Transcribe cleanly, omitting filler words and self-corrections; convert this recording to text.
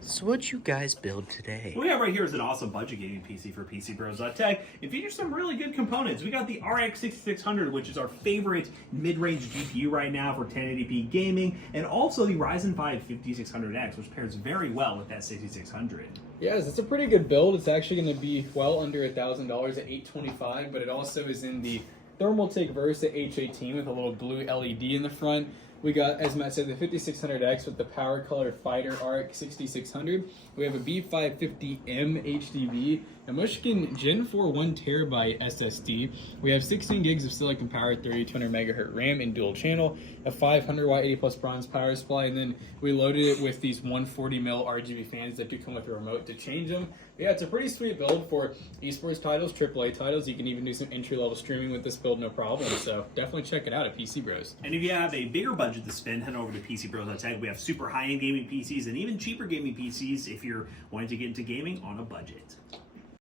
So what'd you guys build today? What we have right here is an awesome budget gaming PC for PCBros.tech. It features some really good components. We got the RX 6600, which is our favorite mid-range GPU right now for 1080p gaming, and also the Ryzen 5 5600X, which pairs very well with that 6600. Yes, it's a pretty good build. It's actually going to be well under $1,000 at $825, but it also is in the Thermaltake Versa H18 with a little blue LED in the front. We got, as Matt said, the 5600X with the Power Color Fighter RX 6600. We have a B550M HDV, a Mushkin Gen 4 1TB SSD. We have 16 gigs of silicon power, 3200 megahertz RAM in dual channel, a 500 watt 80 plus bronze power supply, and then we loaded it with these 140 mil RGB fans that do come with a remote to change them. But yeah, it's a pretty sweet build for esports titles, AAA titles. You can even do some entry level streaming with this build, no problem. So definitely check it out at PC Bros. And if you have a bigger budget to spend, head over to PCBros.tech. We have super high-end gaming PCs and even cheaper gaming PCs if you're wanting to get into gaming on a budget.